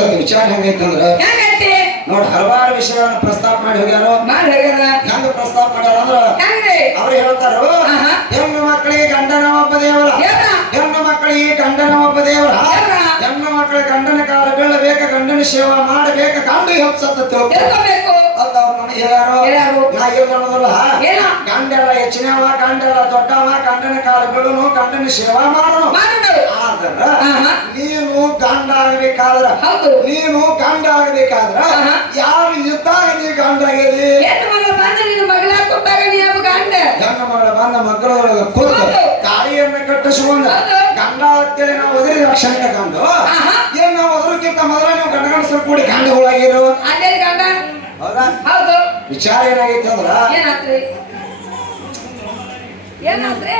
ಅದಕ್ಕೆ ವಿಚಾರ ಹೆಂಗೈತಂದ್ರ ಹೆಂಗೈತಿ ನೋಡ್ ಹಲವಾರು ವಿಷಯಗಳನ್ನ ಪ್ರಸ್ತಾಪ ಮಾಡಿ ಹೋಗ್ಯಾರ. ಹೆಂಗ ಪ್ರಸ್ತಾಪ ಮಾಡ್ಯಾರ ಅಂದ್ರ ಅವ್ರು ಹೇಳ್ತಾರ. ಹೆಣ್ಣು ಮಕ್ಕಳಿಗೆ ಗಂಡನ ಒಬ್ಬ ದೇವರ? ಹೆಣ್ಣು ಮಕ್ಕಳಿಗೆ ಗಂಡನ ಒಬ್ಬ ದೇವರ. ಹೆಣ್ಣು ಮಕ್ಕಳ ಗಂಡನ ಕಾಲ ಬೀಳಬೇಕ ಗಂಡನ ಸೇವಾ ಮಾಡಬೇಕ ಗಂಡ ಹೆಚ್ಚತ್ತ ತಿಳ್ಕೊ ತಿಳ್ಕೊಬೇಕು. ಹೇಳ್ಯಾರು ಹೇಳ್ಯಾರು. ನಾ ಏನ್ ಅನ್ನೋದಲ್ಲ? ಗಂಡೆಲ್ಲ ಹೆಚ್ಚಿನವ ಗಂಡೆಲ್ಲ ದೊಡ್ಡವ ಕಂಡನ ಕಾಲ ಬೀಳುನು ಗಂಡನ ಸೇವಾ ಮಾಡೋ ಆದ್ರ. ನೀನು ಗಂಡ ಆಗ್ಬೇಕಾದ್ರ ನೀನು ಗಂಡ ಆಗ್ಬೇಕಾದ್ರ. ಯಾರು ಇದ್ದಾಗ ನೀ ಗಂಡ ಅದು ಗಂಡ? ಮಗಳ ಬಂದ ಮಕ್ಕಳ ಕೂತು. ತಾಯಿಯನ್ನ ಕಟ್ಟಿಸುವಂಗ ಗಂಡ ಅಂತೇಳಿ ನಾವು ಒದರಿ ರಕ್ಷಣೆ ಕಂಡು ಆಹಾ. ಏನ್ ನಾವು ಒದರಕ್ಕಿಂತ ಮೊದಲ ನೀವು ಗಂಡ ಗಂಡಸರು ಕೂಡಿ ಗಂಡ? ಹೌದಾ? ಹೌದು. ವಿಚಾರ ಏನಾಗೈತೆ ಅಂದ್ರ ಏನಾತ್ರಿ? ಏನಾತ್ರಿ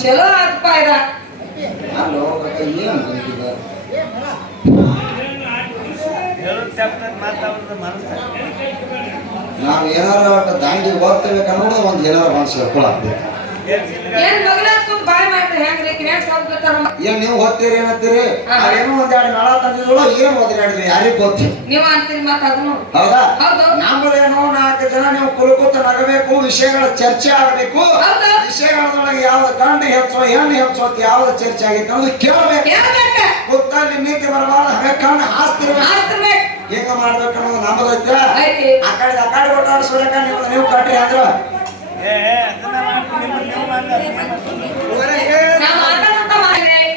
ಚಲೋ ಆತ್ಪ ಇದ. ಅಲ್ಲೋ ಕಕ್ಕ ಏನ್ ಬಂದಿದ? ನಾವ್ ಏನಾರ ದಾಂಡಿಗೆ ದಾಂಡಿ ಓದ್ತಿರ್ಬೇಕು ಅನ್ನೋದು ಒಂದು ಏನಾರ ಮನಸ್ಸು ಅನುಕೂಲ ಏನ್ ಏನ್ ನೀವು ಓದ್ತೀರಿ ಏನಂತೀರಿ? ಏನೋ ಒಂದ್ ಎರಡು ಮೇಳ ತಂದಿದ್ರು ಏನ್ ಓದಿರಾಡಿದ್ರಿ ಯಾರಿಗ್ ಗೊತ್ತಿ? ನೀವ್ ಅಂತೀರಿ ಮತ್ತ ಅದನ್ನು ಹೌದಾ? ನಮ್ಮದೇನೋ ನಾಲ್ಕು ಜನ ನೀವು ಕುಲುಕುತ್ತ ನಗಬೇಕು ವಿಷಯಗಳ ಚರ್ಚೆ ಆಗಬೇಕು. ವಿಷಯಗಳೊಳಗೆ ಯಾವ್ದು ಗಂಡು ಹೆಚ್ಚೋ ಏನು ಹೆಚ್ಚೋ ಅಂತ ಯಾವ್ದು ಚರ್ಚೆ ಆಗೈತೆ ಅನ್ನೋದು ಕೇಳಬೇಕು. ಗೊತ್ತಲ್ಲಿ ನೀತಿ ಬರಬಾರ್ದು ಹಾಗೆ ಕಣ್ಣು ಹಾಸ್ತಿರ್ಬೇಕು. ಆಸ್ತಿರ್ಬೇಕು ಹೆಂಗ ಮಾಡ್ಬೇಕು ಅನ್ನೋದು ನಮ್ಮದೈತೆ ಐತಿ ಆ ಕಡೆ ಆ ಕಡೆ ಒಟ್ಟಾಡಿಸ್ಬೇಕ ನೀವು ನೀವು ಕಟ್ಟಿ ಅಂದ್ರ. ಏ ಅದನ್ನ ನೀವು ಹೆಣ್ಣು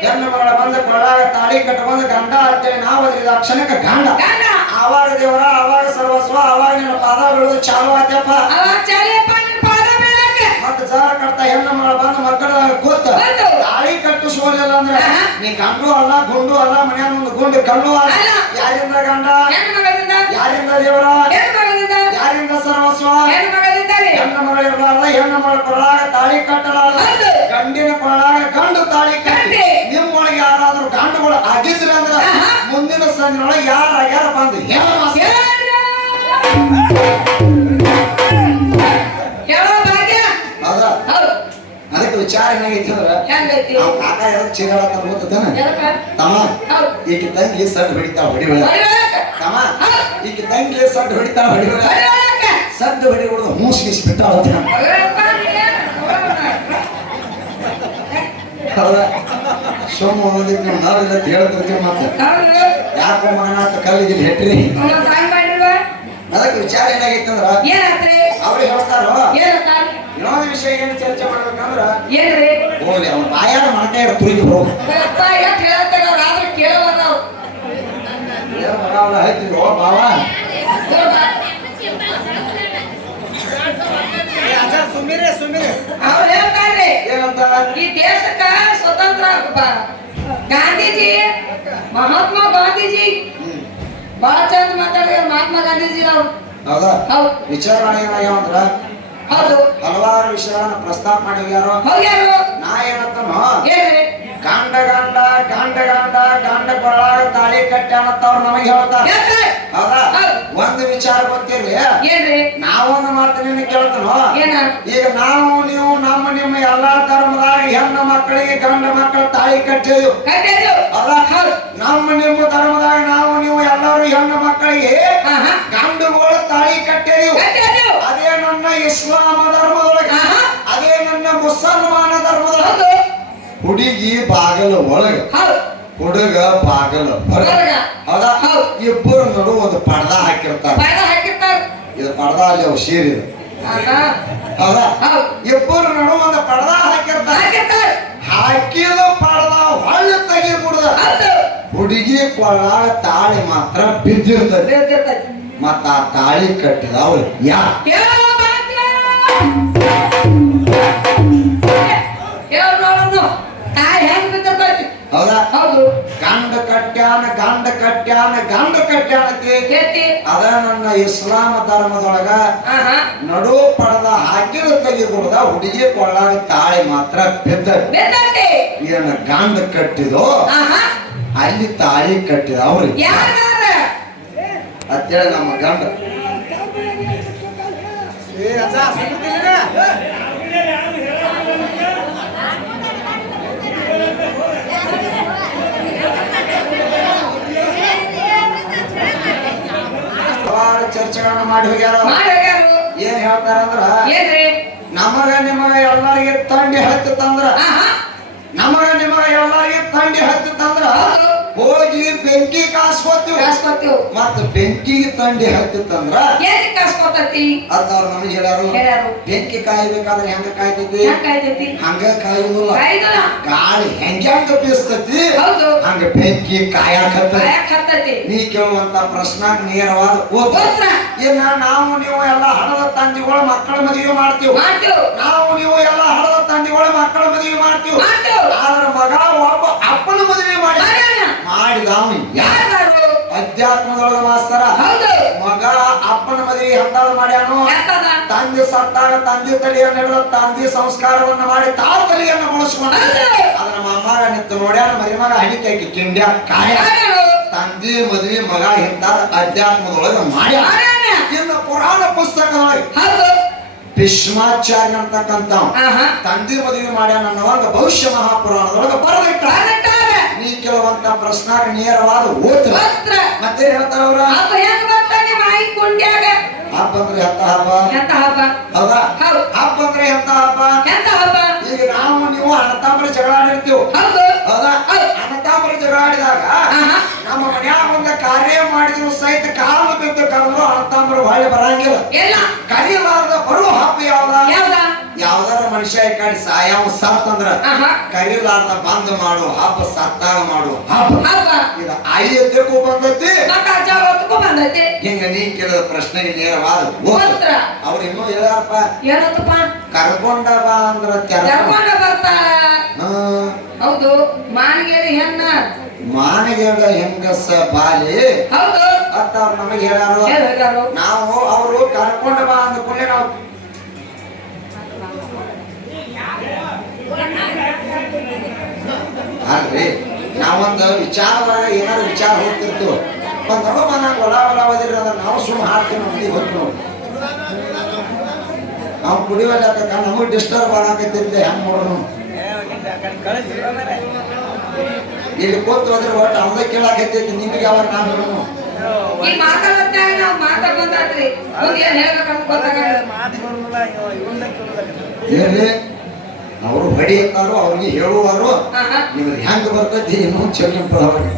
ಮಗಳ ಬಂದ ಕೊಳ್ಳಾಗ ತಾಳಿ ಕಟ್ಟ ಬಂದ ಗಂಡ ಅಂತೇಳಿ ನಾವು ಅದ್ರಿಂದ ಕ್ಷಣಕ್ಕೆ ಗಂಡ. ಆವಾಗ ದೇವರ ಆವಾಗ ಸರ್ವಸ್ವ ಆವಾಗ ನಿನ್ನ ಪಾದ ಬೆಳೆದು ಚಾಲು ಆತ್ಯಪ್ಪ. ಮತ್ತೆ ಜಾರ ಕಟ್ತಾ ಹೆಣ್ಣು ಮಗಳ ಬಂದು ಮಕ್ಕಳ ಕೂತ. ತಾಳಿ ಕಟ್ಟು ಸೋಲಿಲ್ಲ ಅಂದ್ರೆ ನೀ ಗಂಡು ಅಲ್ಲ ಗುಂಡು ಅಲ್ಲ ಮನ್ಯಾಗ ಒಂದು ಗುಂಡು ಕಲ್ಲು ಅಲ್ಲ. ಯಾರಿಂದ ಗಂಡ? ಯಾರಿಂದ ದೇವರ? ಯಾರಿಂದ ಸರ್ವಸ್ವ? ಹೆಣ್ಣು ಮಗಳ ಇರಲಾರ್ದ ಹೆಣ್ಣು ಮಗಳ ಕೊಡಲಾಗ ತಾಳಿ ಕಟ್ಟಲಾರ್ದ. ಗಂಡಿನ ಕೊಡಲಾಗ ಗಂಡು ತಾಳಿ ಕಟ್ಟಿ. ಯಾರಾದ್ರೂ ಗಾಂಡುಗಳು ಆಗಿದ್ರೆ ಅಂದ್ರೆ. ಮುಂದಿನ ಸಂದಿನೊಳಗೆ ಯಾರ ಆಗ್ಯಾರ ಬಂದು ಹೇಳ ಮಾಸ್ತರ. ಹೇಳೋ ಭಾಗ್ಯ ಹೌದಾ ಅದಕ್ಕೆ ವಿಚಾರ ಏನಾಗೈತಿ ಅಂದ್ರ ನಾವು ಕಾಕ ಯಾರು ಚೀರಾಡತ್ತ? ತಮ್ಮ ಈಕೆ ತಂಗಿ ಸಡ್ ಹೊಡಿತಾಳ ಹೊಡಿಬೇಡ. ತಮ್ಮ. ಈಕೆ ತಂಗಿ ಸಡ್ ಹೊಡಿತಾಳ ಹೊಡಿಬೇಡ. ಸಡ್ ಹೊಡಿ ಹೊಡೆದು ಮೂಸ್ ಗೀಸ್ ಬಿಟ್ಟಾಳ ಅಂತ ಹೊಡಿಯೊಳಕ ನೀನು. ಹೌದಾ ಸೋಮ ಓದಿಕ್ ನಾವು ನಾವಿಲ್ಲ ಅಂತ ಹೇಳ್ತಿರ್ತೀವಿ ಮತ್ತೆ ಯಾಕೋ ಮಗನಾಥ ಕಲ್ಲಿಗೆ ಹೆಟ್ರಿ? ಅದಕ್ಕೆ ವಿಚಾರ ಏನಾಗೈತೆ ಅಂದ್ರ ಏನಾತ್ರಿ ಅವ್ರು ಹೇಳ್ತಾರೋ? ಇನ್ನೊಂದು ವಿಷಯ ಏನು ಚರ್ಚೆ ಮಾಡ್ಬೇಕಂದ್ರ? ಏನ್ರಿ? ಹೋಗ್ಲಿ ಅವ್ನ ಬಾಯಾರ ಇರೋ ತುಳಿದು ಹೋಗು. ಕೇಳವಲ್ಲ ಓ ಬಾವ ಅವ್ರು ಹೇಳ್ತಾರ್ರಿ ಏನಂತ ಈ ದೇಶಕ್ಕ ಗಾಂಧೀಜಿ ಮಹಾತ್ಮ ಗಾಂಧೀಜಿ. ಬಹಳ ಚಂದ ಮಾತಾಡಿದ್ರು ಮಹಾತ್ಮ ಗಾಂಧೀಜಿ ಅವ್ರು. ಹೌದಾ? ಹೌದು. ವಿಚಾರ ಮಾಡಿ ಏನಾಗ್ಯಾವ ಅಂದ್ರ? ಹೌದು. ಹಲವಾರು ವಿಷಯಗಳನ್ನ ಪ್ರಸ್ತಾಪ ಮಾಡಿದ್ಯಾರು. ನಾ ಏನಂತನೋ? ಕಾಂಡ ಗಾಂಡ ಗಾಂಡ ಗಾಂಡ ಗಾಂಡ ಕೊಳಾಗ ತಾಳಿ ಕಟ್ಟಿ ಅನ್ನತ್ತವ್ರು ನಮಗೆ ಹೇಳ್ತಾರ. ಹೌದಾ ಹೌದು. ಒಂದು ವಿಚಾರ ಗೊತ್ತಿರ್ಲಿ? ಏನ್ರಿ? ನಾವೊಂದು ಮಾತು ನಿನ್ನ ಕೇಳ್ತನೋ? ಏನ? ಈಗ ನಾವು ನೀವು ನಮ್ಮ ನಿಮ್ಮ ಎಲ್ಲಾ ಧರ್ಮದಾಗ ಹೆಣ್ಣು ಮಕ್ಕಳಿಗೆ ಗಂಡ ಮಕ್ಕಳು ತಾಳಿ ಕಟ್ಟಿದ್ವು. ಕಟ್ಟಿದ್ದು ಅಲ್ಲ ನಮ್ಮ ನಿಮ್ಮ ಧರ್ಮದಾಗ ನಾವು ನೀವು ಎಲ್ಲರೂ ಹೆಣ್ಣು ಮಕ್ಕಳಿಗೆ ಆಹಾ. ಗಂಡುಗಳು ತಾಳಿ ಕಟ್ಟಿದೆವು. ಕಟ್ಟಿದ್ದು ಅದೇ ನನ್ನ ಇಸ್ಲಾಮ ಧರ್ಮದೊಳಗೆ. ಆಹಾ. ಅದೇ ನನ್ನ ಮುಸಲ್ಮಾನ ಧರ್ಮದೊಳಗೆ. ಹೌದು. ಹುಡುಗಿ ಬಾಗಲ ಒಳಗ. ಹೌದು. ಹುಡುಗ ಬಾಗಲ ಹೊರಗ. ಹೊರಗ. ಹೌದಾ? ಹೌದು. ಇಬ್ಬರು ನಡು ಒಂದು ಪಡ್ದ ಹಾಕಿರ್ತಾರ. ಬಾಯ್ದ ಹಾಕಿರ್ತಾರ. ಇದು ಪಡ್ದ ಅಲ್ಲಿ ಅವು ಸೀರಿದೆ ಆಹಾ. ಹೌದಾ? ಹೌದು? ಇಬ್ಬರು ನಡು ಒಂದು ಪಡ್ದ ಹಾಕಿರ್ತಾರ. ಹಾಕಿರ್ತಾರ. ಹಾಕಿದ ಪಡ್ದ ಹೊಳ್ಳಿ ತೆಗಿಬಿಡ್ದ ಹೌದು. ಹುಡುಗಿ ಕೊಳ್ಳಾಗ ತಾಳಿ ಮಾತ್ರ ಬಿದ್ದಿರ್ತದೆ. ಬಿದ್ದಿರ್ತೈತಿ. ಮತ್ತ ಆ ತಾಳಿ ಕಟ್ಟಿದವ್ರು ಯಾ ಹೇಳೋ ಭಾಗ್ಯ. ಹೌದಾ? ಗಂಡ ಕಟ್ಯಾನ ಗಂಡ ಕಟ್ಯಾನ ಗಂಡ ಕಟ್ಯಾನತಿ ಅದ ನನ್ನ ಇಸ್ಲಾಂ ಧರ್ಮದೊಳಗ ನಡು ಪಡದ ಹಾಕಿದ ತೆಗೆದುಕೊಡದ ಹುಡುಗಿ ಕೊಳ್ಳಾಗ ತಾಳಿ ಮಾತ್ರ ಬೆದ್ದ. ಏನ ಗಂಡ ಕಟ್ಟಿದೋ? ಅಲ್ಲಿ ತಾಳಿ ಕಟ್ಟಿದ ಅವ್ರಿ. ಅಂತೇಳಿ ನಮ್ಮ ಗಂಡ ಆಹಾ ನಮಗ ನಿಮಗ ಎಲ್ಲರಿಗೆ ತಂಡಿ ಹತ್ತಿತ್ತಂದ್ರ? ಹೋಗಿ ಬೆಂಕಿ ಕಾಸ್ಕೋತೀವಿ ಕಾಸ್ಕೊತೀವ್ ಮತ್ತ ಬೆಂಕಿಗೆ ತಂಡಿ ಹತ್ತಿತ್ತಂದ್ರ? ಕಾಸ್ಕೊತತಿ ಅದ್ ಅವ್ರು ನಮಗೆ ಹೇಳ್ಯಾರು ಹೇಳ್ಯಾರು. ಬೆಂಕಿ ಕಾಯ್ಬೇಕಾದ್ರೆ ಹೆಂಗ ಕಾಯ್ತೈತಿ? ಹೆಂಗ್ ಕಾಯ್ತೈತಿ? ಹಂಗ ಕಾಯುದಿಲ್ಲ ಕಾಯ್ದಲ್ಲ. ಗಾಳಿ ಹೆಂಗ್ಯಾಂಗ ಬೀಸ್ತತಿ? ಹೌದು. ಹಂಗ ಬೆಂಕಿ ಕಾಯಕತ್ತ ಕಾಯಕ್ ಹತ್ತತಿ. ನೀ ಕೇಳುವಂತ ಪ್ರಶ್ನಾಗ ನೇರವಾದ ಉತ್ತರ. ಏನ ನಾವು ನೀವು ಎಲ್ಲ ಹಣದ ತಂದಿಗಳು ಮಕ್ಕಳ ಮದುವೆ ಮಾಡ್ತೀವಿ. ಮಾಡ್ತೀವ್. ನಾವು ನೀವು ಎಲ್ಲ ಹಣದ ತಂದಿಗಳು ಮಕ್ಕಳ ಮದುವೆ ಮಾಡ್ತೀವಿ. ಮಾಡ್ತೀವ್. ಆದ್ರ ಮಗ ಒಬ್ಬ ಅಪ್ಪನ ಮದುವೆ ಮಾಡಿ. ಮಾಡಿದ ಅವನು ಯಾರ್ದಾರು ಅಧ್ಯಾತ್ಮದೊಳಗ ಮಾಸ್ತರ ಹೌದು ಮಗ ಅಪ್ಪನ ಮದುವೆ ಎಂತಾದ್ರು ಮಾಡ್ಯಾನು ಎಂತದ ತಂದೆ ಸತ್ತಾಗ ತಂದೆ ತಲೆಯನ್ನು ಹಿಡಿದ ತಂದೆ ಸಂಸ್ಕಾರವನ್ನು ಮಾಡಿ ತಾವು ತಲೆಯನ್ನು ಬಳಸುವನ ಅದ ನಮ್ಮ ಅಮ್ಮಗ ನಿಂತು ನೋಡ್ಯಾನ ಮರಿಮಗ ಹಣಿಕೈಕಿ ಕಿಂಡ್ಯ ಕಾಯ? ತಂದೆ ಮದುವೆ ಮಗ ಇಂತ ಅಧ್ಯಾತ್ಮದೊಳಗೆ ಮಾಡಿ. ಇನ್ನು ಪುರಾಣ ಪುಸ್ತಕದೊಳಗೆ ಭೀಷ್ಮಾಚಾರ್ಯ ಅಂತಕ್ಕಂತ ತಂದೆ ಮದುವೆ ಮಾಡ್ಯಾನ ಅನ್ನುವಾಗ ಭವಿಷ್ಯ ಮಹಾಪುರಾಣದೊಳಗೆ ಬರದಿಟ್ಟ ಬರ್ತಾರ. ನೀ ಕೆಲವಂತ ಪ್ರಶ್ನಾಗ ನೇರವಾದ ಓದ್. ಮತ್ತೆ ಹೇಳ್ತಾರ ಅವ್ರ ಹಬ್ಬ ಹೆಂಗ್ ಬರ್ತಾನೆ ಮಾಯಿ ಕುಂಡ್ಯಾಗ ಹಬ್ಬ ಅಂದ್ರೆ ಎಂತ ಹಬ್ಬ? ಎಂತ ಹಬ್ಬ? ಹೌದಾ? ಹಬ್ಬ ಅಂದ್ರೆ ಎಂತ ಹಬ್ಬ? ಎಂತ ಹಬ್ಬ? ಈಗ ನಾವು ನೀವು ಅಣ್ಣತಾಂಬರ ಜಗಳ ಆಡಿರ್ತೀವಿ. ಹೌದು. ಹೌದಾ? ಅಣ್ಣತಾಂಬರ ಜಗಳ ಆಡಿದಾಗ ನಮ್ಮ ಮನ್ಯಾಗ ಒಂದು ಕಾರ್ಯ ಮಾಡಿದ್ರು ಸಹಿತ ಕಾಲು ಬಿದ್ದು ಕರೆದ್ರು ಅಣ್ಣತಾಂಬರು ಹೊಳ್ಳಿ ಬರಂಗಿಲ್ಲ. ಎಲ್ಲ. ಕರಿಲಾರ್ದ ಬರುವ ಹಬ್ಬ ಯಾವ್ದ? ಯಾವ್ದ? ಯಾವ್ದಾರ ಮನುಷ್ಯ ಕಡೆ ಸಾಯವ ಸತ್ತಂದ್ರ ಆಹಾ. ಕರಿಲಾರ್ದ ಬಂದ್ ಮಾಡು ಹಬ್ಬ ಸತ್ತಾಗ ಮಾಡು. ಇದು ಐದಕ್ಕೂ ಬಂದೈತಿ. ಹಿಂಗ ನೀ ಕೇಳಿದ ಪ್ರಶ್ನೆಗೆ ನೇರವಾದ ಅವ್ರು ಇನ್ನೂ ಹೇಳಪ್ಪ ಏನತ್ತಪ್ಪ ಕರ್ಕೊಂಡ ಬಾ ಅಂದ್ರ ಕರ್ಕೊಂಡ ಬರ್ತಾ. ಹೌದು. ಮಾನಗೇರಿ ಹೆಣ್ಣ. ಮಾನಗೇರ ಹೆಂಗಸ ಬಾಲಿ. ಹೌದು. ಅಂತ ಅವ್ರು ನಮಗೆ ಹೇಳಾರು. ನಾವು ಅವರು ಕರ್ಕೊಂಡ ಬಾ ಅಂದ್ಕೊಂಡೆ ನಾವು ಅಲ್ರಿ ನಾವೊಂದು ವಿಚಾರದಾಗ ಏನಾದ್ರು ವಿಚಾರ ಹೋಗ್ತಿರ್ತೀವಿ. ಒಂದ್ ನೋಡೋಣ ನಂಗೆ ಒಳ ಒಳ ಓದಿರಿ ಅಂದ್ರೆ ನಾವು ಸುಮ್ಮನೆ ಹಾಡ್ತೀವಿ ನೋಡಿ. ಹೊತ್ತು ನಾವು ಕುಡಿಯೋಲ್ಲಕ್ಕ ನಮಗೆ ಡಿಸ್ಟರ್ಬ್ ಆಗಕತ್ತಿರ್ಲಿ ಹೆಂಗ್ ನೋಡೋಣ ಇಲ್ಲಿ ಕೂತು ಹೋದ್ರೆ ಒಟ್ಟು ಅವದೇ ಕೇಳಾಕತ್ತೈತಿ ನಿಮ್ಗೆ ಯಾವಾಗ ನಾನು ನೋಡೋಣ ಈ ಮಾತಾಡತ್ನಾಗ ನಾವ್ ಮಾತಾಡ್ಕೊಂಡ್ರಿ ಮುಂದೆ ಏನ್ ಹೇಳ್ಬೇಕಂತ ಗೊತ್ತಾಗಲ್ಲ. ಹೇಳಿ ಅವರು ಬಡಿ ಅಂತಾರು ಅವ್ರಿಗೆ ಹೇಳುವಾರೋ ನೀವು ನಿಮ್ಗೆ ಹೆಂಗ್ ಬರ್ತೈತಿ ಇನ್ನೊಂದು ಚೆಲ್ಲಿಂಪು ಅವ್ರಿಗೆ